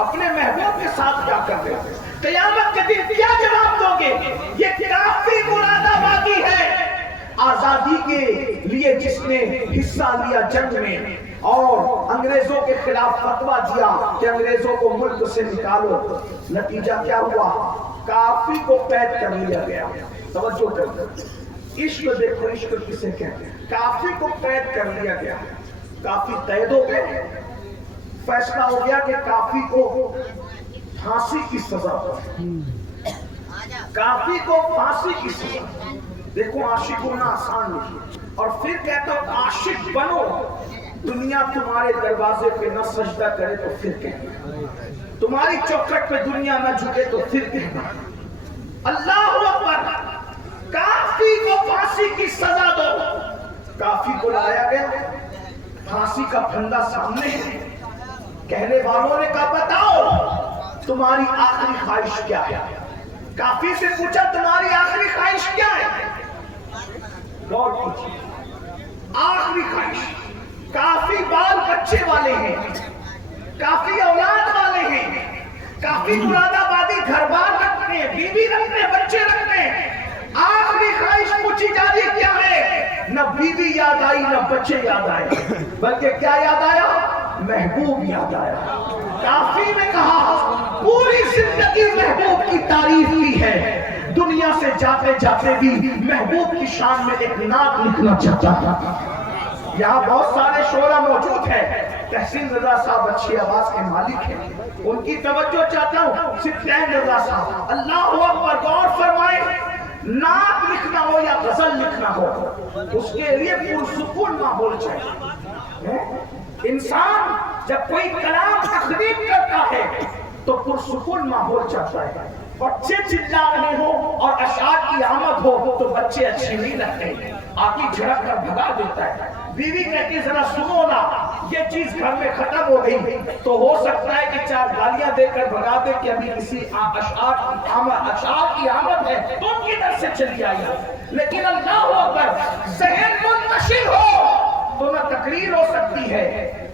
اپنے محبوب کے ساتھ کیا کر رہے ہیں؟ قیامت کے دن کیا جواب دو گے؟ یہ کافی مراد آبادی ہے آزادی کے لیے جس نے حصہ لیا جنگ میں اور انگریزوں کے خلاف فتویٰ دیا کہ انگریزوں کو ملک سے نکالو، نتیجہ کیا ہوا؟ کافی کو قید کر لیا گیا۔ توجہ کرو، عشق دیکھو، عشق کسے کہتے ہیں؟ کافی کو قید کر لیا گیا، کافی قید ہو گئے، فیصلہ ہو گیا کہ کافی کو پھانسی کی سزا، کافی کو پھانسی کی سزا۔ دیکھو عاشق ہونا آسان نہیں، اور پھر کہتا ہوں عاشق بنو، دنیا تمہارے دروازے پہ نہ سجدہ کرے تو پھر کہنا، تمہاری چوکھٹ پہ دنیا نہ جھکے تو پھر کہنا۔ اللہ اکبر، کافی کو پھانسی کی سزا دو۔ کافی کو لایا گیا، پھانسی کا پھندا سامنے ہے، کہنے والوں نے کہا بتاؤ تمہاری آخری خواہش کیا ہے؟ کافی سے پوچھا تمہاری آخری خواہش کیا ہے؟ غور کیجیے، آخری خواہش۔ کافی بال بچے والے ہیں، کافی اولاد والے ہیں، کافی مراد آبادی گھر بار رکھتے ہیں، بیوی رکھتے ہیں، بچے رکھتے ہیں۔ آخری خواہش پوچھی جا رہی کیا ہے؟ نہ بیوی یاد آئی نہ بچے یاد آئے، بلکہ کیا یاد آیا؟ محبوب یاد آیا۔ کافی نے کہا پوری زندگی محبوب کی تعریف کی ہے، دنیا سے جاتے جاتے بھی محبوب کی شان میں ایک نعت لکھنا چاہتا تھا۔ یہاں بہت سارے شعراء موجود ہیں، تحسین رضا صاحب اچھی آواز کے مالک ہیں، ان کی توجہ چاہتا ہوں۔ سفیان رضا صاحب، اللہ اکبر، غور فرمائیں، نعت لکھنا ہو یا غزل لکھنا ہو اس کے لیے پرسکون ماحول چاہیے۔ انسان جب کوئی کلام تخلیق کرتا ہے تو پرسکون ماحول چاہتا ہے، بچے چلا رہے ہو اور اشعار کی آمد ہو تو بچے اچھے نہیں لگتے، آگے جھڑک کر بھگا دیتا ہے۔ بیوی کہتی ذرا سنو نا، یہ چیز گھر میں ختم ہو گئی تو ہو سکتا ہے کہ چار گالیاں دے کر بھگا دے کہ ابھی کسی اشعار کی آمد ہے تو ان کی طرف سے چلی آئی ہے۔ لیکن اللہ اکبر، ذہن منتشر ہو تو نہ تقریر ہو سکتی ہے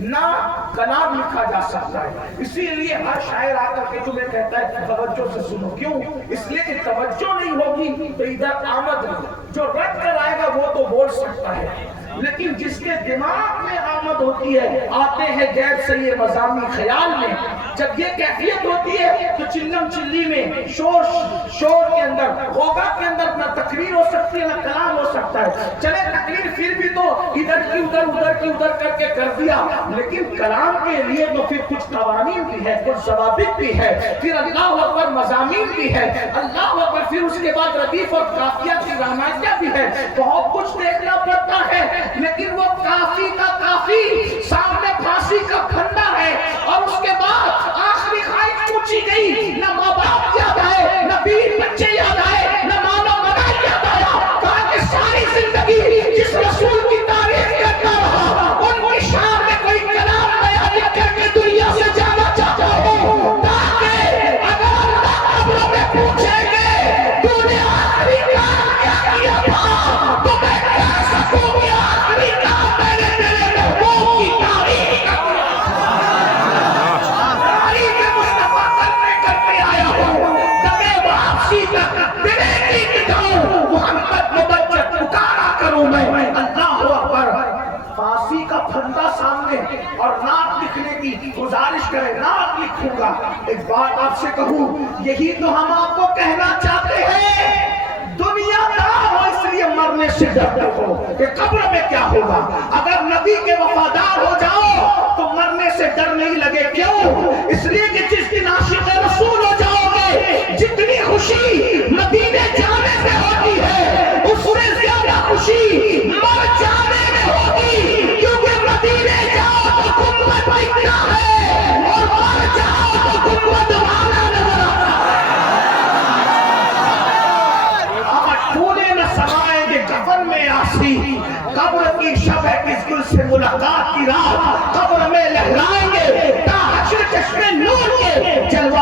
نہ کلام لکھا جا سکتا ہے۔ اسی لیے ہر شاعر آ کر کے تمہیں کہتا ہے توجہ سے سنو، کیوں؟ اس لیے کہ توجہ نہیں ہوگی تو ادھر آمد نہیں، جو رٹ کر آئے گا وہ تو بول سکتا ہے، لیکن جس کے دماغ میں آمد ہوتی ہے، آتے ہیں غیر سے یہ مضامین خیال میں، جب یہ کیفیت ہوتی ہے تو چلم چلی میں شور کے اندر، غوغا کے اندر نہ تقریر ہو سکتی ہے نہ کلام ہو سکتا ہے۔ چلے تقریر پھر بھی تو ادھر کی ادھر ادھر کی ادھر کر کے کر دیا، لیکن کلام کے لیے تو پھر کچھ قوانین بھی ہے، کچھ ضوابط بھی ہے، پھر اللہ اکبر مضامین بھی ہے، اللہ اکبر، پھر اس کے بعد ردیف اور قافیہ کی رامائیہ بھی ہے، بہت کچھ دیکھنا پڑتا ہے۔ لیکن وہ کافی کا کافی سامنے پھانسی کا پھندا ہے، اور اس کے بعد آخری خواہش پوچھی گئی، نہ ماں باپ یاد آئے، نہ بیوی بچے یاد آئے، نہ مانا منا یاد آیا، کہا کہ ساری زندگی جس رسول کی تعریف کرتا رہا ان کی شان میں کوئی کلام بیان کر کے دنیا سے جانا چاہتا ہوں، تاکہ اگر اللہ قبر میں پوچھیں گے تو نے آخری کام کیا کیا تھا تو میں کہہ سکوں گی آخری کام میں نے تیرے محبوب کی تعریف تعریف مصطفیٰ کرنے آیا ہوں، دمے واپسی تک تیرے کی دکھاؤں، محمد مبجد پکارا کروں میں۔ اللہ اکبر، پھانسی کا پھندا سامنے اور نعت لکھنے کی گزارش کرے، نعت لکھوں گا۔ ایک بات آپ سے کہوں، یہی تو ہم آپ کو کہنا چاہتے ہیں، دنیا دار ہو اس لیے مرنے سے ڈرتے ہو کہ قبر میں کیا ہوگا۔ اگر نبی کے وفادار ہو جاؤ تو مرنے سے ڈر نہیں لگے، کیوں؟ اس لیے کہ جس دن عاشق رسول ہو جاؤ گے، جتنی خوشی مدینے جانے میں ہوتی ہے اس سے زیادہ خوشی مر جانے میں ہوگی، کیونکہ مدینے جاؤ تو گنبد دکھتا ہے اور مر جاؤ تو گنبد والا نظر آتا ہے۔ پھولے نہ سمائیں گے کفن میں آسی، قبر کی شب ہے کس گل سے ملاقات کی رات، قبر میں لہرائیں گے تا حشر چشمے نور کے جلوہ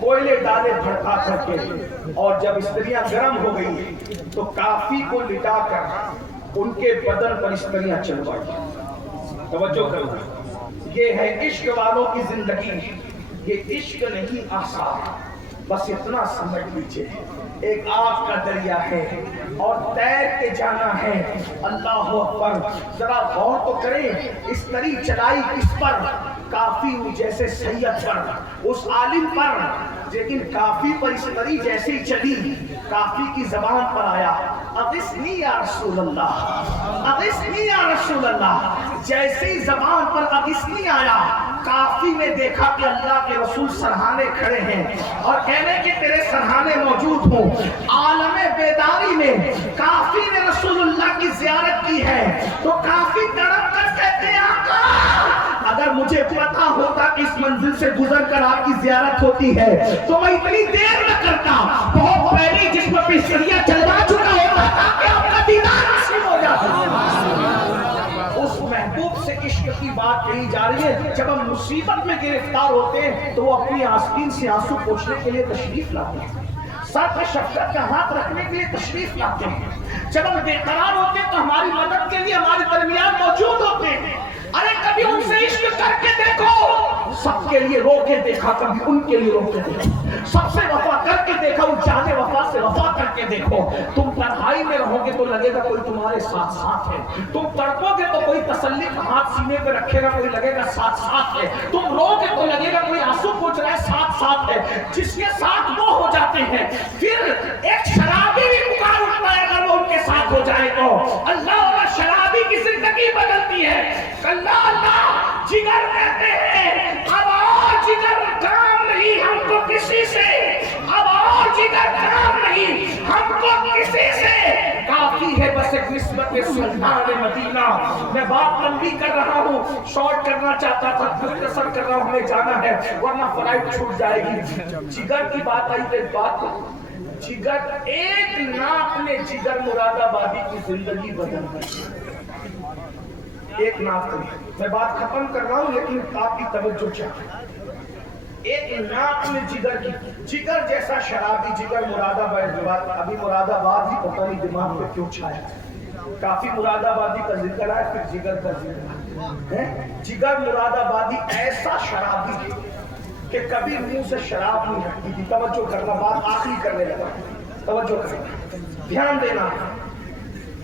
کوئلے ڈالے بھڑکا کر کے، اور جب استریاں گرم ہو گئی تو کافی کو لٹا کر ان کے بدن پر استریاں چلوائی۔ توجہ کرو، یہ ہے عشق والوں کی زندگی، یہ عشق نہیں آسان۔ بس اتنا سمجھ لیجئے، ایک آگ کا دریا ہے اور تیر کے جانا ہے۔ اللہ اکبر، ذرا غور تو کریں، اس طری چلائی کس پر؟ کافی جیسے سید پر، اس عالم پر، لیکن کافی پر اس طری جیسے ہی چلی، کافی کی زبان پر آیا اغثنی یا رسول اللہ، اغثنی یا رسول اللہ۔ جیسے ہی زبان پر اغثنی آیا، کافی نے دیکھا کہ اللہ کے رسول سرہانے کھڑے ہیں اور کہنے کہ تیرے سرہانے موجود ہوں۔ عالم بیداری میں کافی نے رسول اللہ کی زیارت کی ہے تو کافی تڑپ کر کہتے ہیں آقا، اگر مجھے پتا ہوتا کہ اس منزل سے گزر کر آپ کی زیارت ہوتی ہے تو میں اتنی دیر نہ کرتا، بہت پہلے جسم پہ سریہ چلوا چکا ہوتا تاکہ آپ کا دیدار نصیب ہو جاتا۔ اس محبوب سے عشق کی بات کہی جا رہی ہے۔ جب ہم مصیبت میں گرفتار ہوتے ہیں تو وہ اپنی آستین سے آنسو پوچھنے کے لیے تشریف لاتے ہیں، سر پر شفقت کا ہاتھ رکھنے کے لیے تشریف لاتے ہیں۔ جب ہم بے قرار ہوتے ہیں تو ہماری مدد کے لیے ہمارے درمیان موجود ہوتے ہیں۔ ارے کبھی ان سے عشق کر کے دیکھو، سب کے لیے رو کے دیکھا، کبھی ان کے لیے رو کے دیکھو، سب سے وفا کر کے دیکھا، ان جانے وفا سے وفا کر کے دیکھو۔ تم تنہائی میں رہو گے تو لگے گا کوئی تمہارے ساتھ ساتھ ہے، تم تڑپو گے تو کوئی تسلی کا ہاتھ سینے پہ رکھے گا، کوئی لگے گا ساتھ ساتھ ہے، تم رو گے تو لگے گا کوئی آنسو پوچھ رہا ہے، ساتھ ساتھ ہے۔ جس کے ساتھ وہ ہو جاتے ہیں، پھر ایک شرابی بھی پکار اٹھتا ہے اگر وہ ان کے ساتھ ہو جائے تو۔ اللہ اور شرابی کی زندگی بدلتی ہے۔ اللہ اللہ جگر کہتے ہیں اب اور جگر کام نہیں ہم کو کسی سے، اب اور جگر کام نہیں ہم کو کسی سے، کافی ہے بس ایک نسبت سلطان مدینہ۔ میں بات لمبی کر رہا ہوں، شارٹ کرنا چاہتا تھا، مختصر کر رہا ہوں، ہمیں جانا ہے ورنہ فلائٹ چھوٹ جائے گی۔ جگر کی بات آئی تو ایک بات، جگر ایک ناک نے جگر مراد آبادی کی زندگی بدل دی، ایک ناک نے۔ میں بات ختم کر رہا ہوں لیکن آپ کی توجہ چاہیے۔ ایک ناک نے جگر کی، جگر جیسا شرابی، جگر مراد آباد، ابھی مراد آباد ہی پتہ نہیں دماغ پہ کیوں چھایا، کافی مراد آبادی کا ذکر ہے پھر جگر کا ذکر ہے۔ جگر مراد آبادی ایسا شرابی کہ کبھی منہ سے شراب نہیں ہٹتی تھی۔ توجہ کرنا، بات آخری کرنے لگا، توجہ کرنا، دھیان دینا۔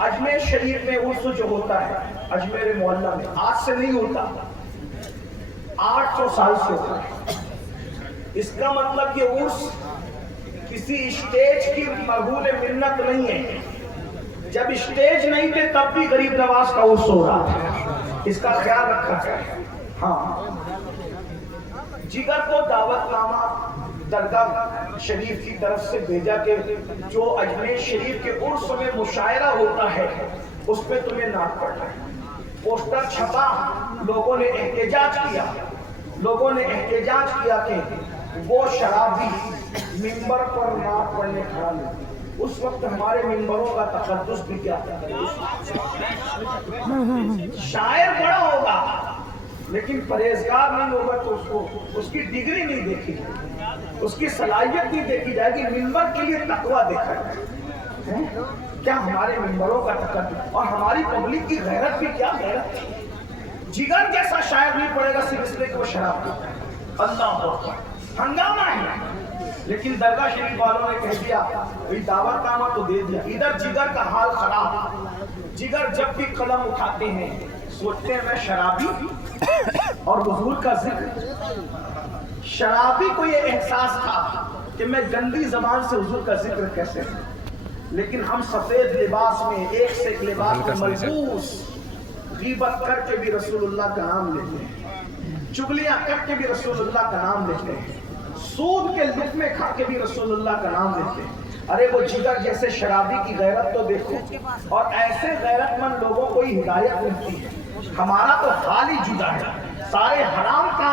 اجمیر شریف میں عرس جو ہوتا ہے اجمیر محلہ میں، آج سے نہیں ہوتا، 800 سال سے ہوتا ہے۔ اس کا مطلب یہ عرس کسی اسٹیج کی مرہون منت نہیں ہے، جب اسٹیج نہیں تھے تب بھی غریب نواز کا عرس ہو رہا تھا، اس کا خیال رکھا جائے۔ ہاں، جگر کو دعوت نامہ درگاہ شریف کی طرف سے بھیجا کہ جو اجمیر شریف کے عرس میں مشاعرہ ہوتا ہے اس پہ تمہیں نعت پڑھنا ہے۔ پوسٹر چھپا، لوگوں نے احتجاج کیا، لوگوں نے احتجاج کیا کہ وہ شرابی ممبر پر نعت پڑھنے کھڑا نہیں۔ اس وقت ہمارے ممبروں کا تقدس بھی کیا تھا، شاعر بڑا ہوگا لیکن پرہیزگار نہیں ہوگا تو اس کی ڈگری نہیں دیکھی جائے، اس کی صلاحیت نہیں دیکھی جائے گی، ممبر کے لیے تقویٰ دیکھا جائے۔ کیا ہمارے ممبروں کا تقدس اور ہماری پبلک کی غیرت بھی کیا غیرت ہے۔ جگر جیسا شاعر نہیں پڑے گا صرف اس لیے کہ وہ شراب پیتا ہے۔ اللہ اکبر، ہنگامہ ہے، لیکن درگاہ شریف والوں نے کہہ دیا دعوت نامہ تو دے دیا۔ ادھر جگر کا حال خراب، جگر جب بھی قلم اٹھاتے ہیں سوچتے ہیں میں شرابی اور حضور کا ذکر۔ شرابی کو یہ احساس تھا کہ میں گندی زبان سے حضور کا ذکر کیسے کروں، لیکن ہم سفید لباس میں ایک سے ایک لباس میں ملبوس غیبت کر کے بھی رسول اللہ کا نام لیتے ہیں، چغلیاں کر کے بھی رسول اللہ کا نام لیتے ہیں، سود کے لقمے کھا کے بھی رسول اللہ کا نام لیتے ہیں۔ ارے وہ جگر جیسے شرابی کی غیرت تو دیکھو، اور ایسے غیرت مند لوگوں کو ہی ہدایت ملتی ہے۔ ہمارا تو حال ہی جدا ہے، سارے حرام کام